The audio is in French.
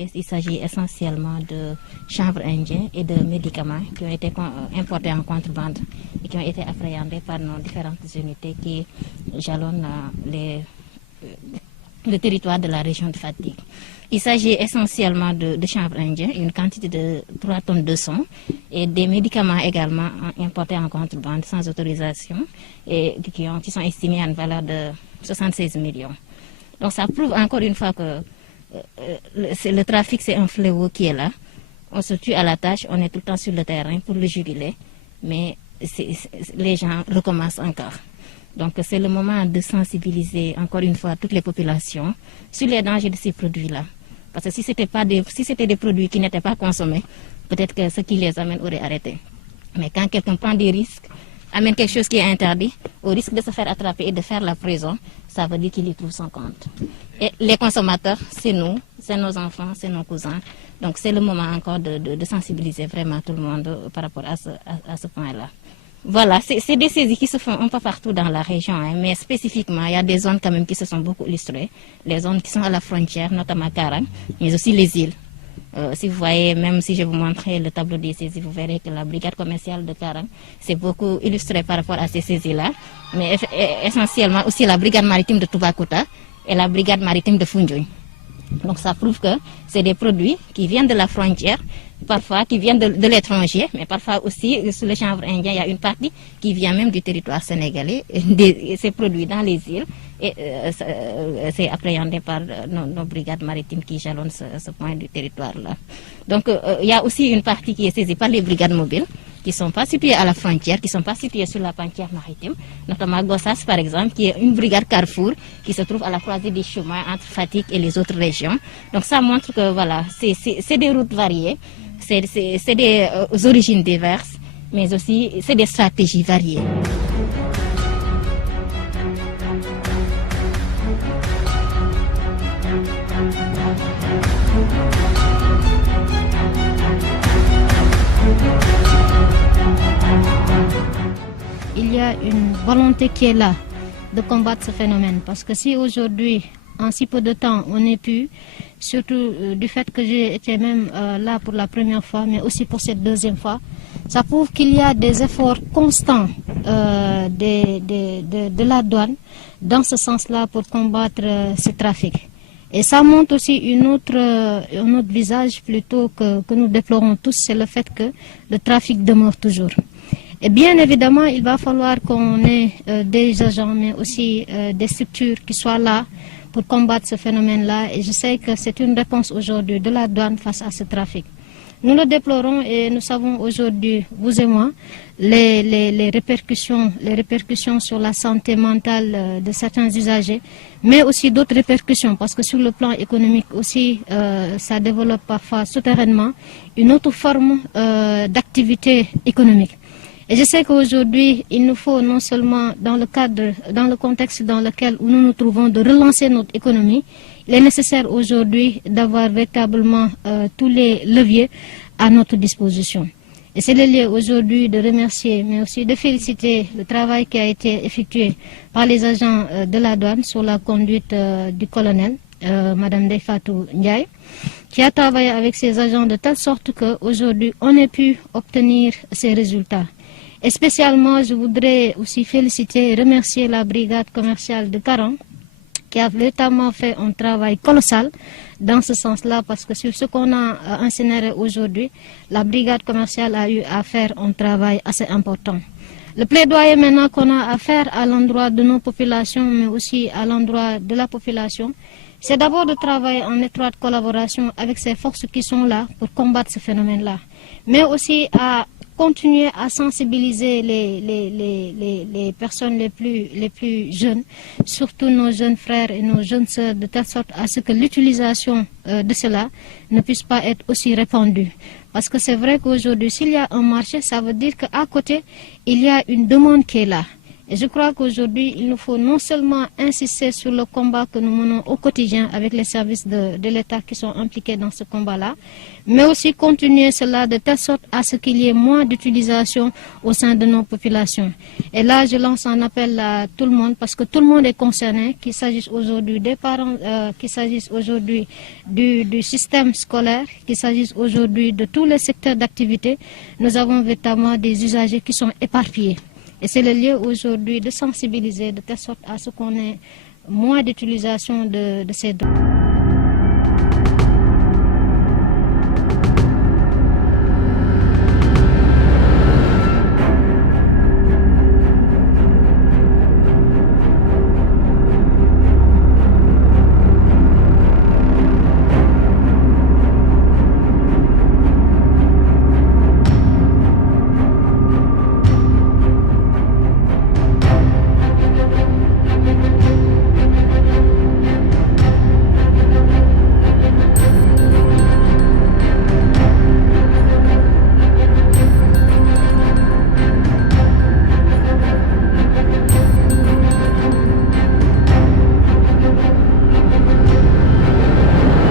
savez, il s'agit essentiellement de chanvre indien et de médicaments qui ont été importés en contrebande et qui ont été appréhendés par nos différentes unités qui jalonnent le territoire de la région de Fatick. Il s'agit essentiellement de chanvre indien, une quantité de 3 tonnes de son et des médicaments également importés en contrebande sans autorisation et qui sont estimés à une valeur de 76 millions. Donc ça prouve encore une fois que le trafic, c'est un fléau qui est là. On se tue à la tâche, on est tout le temps sur le terrain pour le juguler, mais les gens recommencent encore. Donc c'est le moment de sensibiliser encore une fois toutes les populations sur les dangers de ces produits-là. Parce que si c'était des produits qui n'étaient pas consommés, peut-être que ce qui les amène aurait arrêté. Mais quand quelqu'un prend des risques, amène quelque chose qui est interdit, au risque de se faire attraper et de faire la prison, ça veut dire qu'il y trouve son compte. Et les consommateurs, c'est nous, c'est nos enfants, c'est nos cousins. Donc c'est le moment encore de sensibiliser vraiment tout le monde par rapport à ce point-là. Voilà, c'est des saisies qui se font un peu partout dans la région, hein, mais spécifiquement, il y a des zones quand même qui se sont beaucoup illustrées. Les zones qui sont à la frontière, notamment Karang, mais aussi les îles. Si vous voyez, même si je vous montrais le tableau des saisies, vous verrez que la brigade commerciale de Karang c'est beaucoup illustré par rapport à ces saisies-là, mais essentiellement aussi la brigade maritime de Toubacouta et la brigade maritime de Foundiougne. Donc ça prouve que c'est des produits qui viennent de la frontière, parfois qui viennent de l'étranger, mais parfois aussi sur le chanvre indien, il y a une partie qui vient même du territoire sénégalais, c'est produit dans les îles et c'est appréhendé par nos brigades maritimes qui jalonnent ce point du territoire-là. Donc il y a aussi une partie qui est saisie par les brigades mobiles, qui ne sont pas situées à la frontière, qui ne sont pas situées sur la frontière maritime, notamment Gossas par exemple, qui est une brigade Carrefour qui se trouve à la croisée des chemins entre Fatick et les autres régions. Donc ça montre que voilà, c'est des routes variées, c'est des origines diverses, mais aussi c'est des stratégies variées. Il y a une volonté qui est là de combattre ce phénomène. Parce que si aujourd'hui, en si peu de temps, on est pu, surtout du fait que j'ai été même là pour la première fois, mais aussi pour cette deuxième fois, ça prouve qu'il y a des efforts constants de la douane dans ce sens-là pour combattre ce trafic. Et ça montre aussi un autre visage plutôt que nous déplorons tous, c'est le fait que le trafic demeure toujours. Et bien évidemment, il va falloir qu'on ait des agents, mais aussi des structures qui soient là pour combattre ce phénomène-là. Et je sais que c'est une réponse aujourd'hui de la douane face à ce trafic. Nous le déplorons et nous savons aujourd'hui, vous et moi, les répercussions sur la santé mentale de certains usagers, mais aussi d'autres répercussions, parce que sur le plan économique aussi, ça développe parfois souterrainement une autre forme d'activité économique. Et je sais qu'aujourd'hui, il nous faut non seulement dans le contexte dans lequel nous nous trouvons, de relancer notre économie, il est nécessaire aujourd'hui d'avoir véritablement tous les leviers à notre disposition. Et c'est le lieu aujourd'hui de remercier, mais aussi de féliciter le travail qui a été effectué par les agents de la douane sous la conduite du colonel, Madame Ndeye-Fatou Ndiaye, qui a travaillé avec ses agents de telle sorte qu'aujourd'hui, on ait pu obtenir ces résultats. Et spécialement, je voudrais aussi féliciter et remercier la brigade commerciale de Karang, qui a véritablement fait un travail colossal dans ce sens-là, parce que sur ce qu'on a incinéré aujourd'hui, la brigade commerciale a eu à faire un travail assez important. Le plaidoyer maintenant qu'on a à faire à l'endroit de nos populations, mais aussi à l'endroit de la population, c'est d'abord de travailler en étroite collaboration avec ces forces qui sont là pour combattre ce phénomène-là, mais aussi à continuer à sensibiliser les personnes les plus jeunes, surtout nos jeunes frères et nos jeunes sœurs, de telle sorte à ce que l'utilisation de cela ne puisse pas être aussi répandue. Parce que c'est vrai qu'aujourd'hui, s'il y a un marché, ça veut dire qu'à côté, il y a une demande qui est là. Et je crois qu'aujourd'hui, il nous faut non seulement insister sur le combat que nous menons au quotidien avec les services de l'État qui sont impliqués dans ce combat-là, mais aussi continuer cela de telle sorte à ce qu'il y ait moins d'utilisation au sein de nos populations. Et là, je lance un appel à tout le monde, parce que tout le monde est concerné, qu'il s'agisse aujourd'hui des parents, qu'il s'agisse aujourd'hui du système scolaire, qu'il s'agisse aujourd'hui de tous les secteurs d'activité. Nous avons véritablement des usagers qui sont éparpillés. Et c'est le lieu aujourd'hui de sensibiliser de telle sorte à ce qu'on ait moins d'utilisation de ces drogues.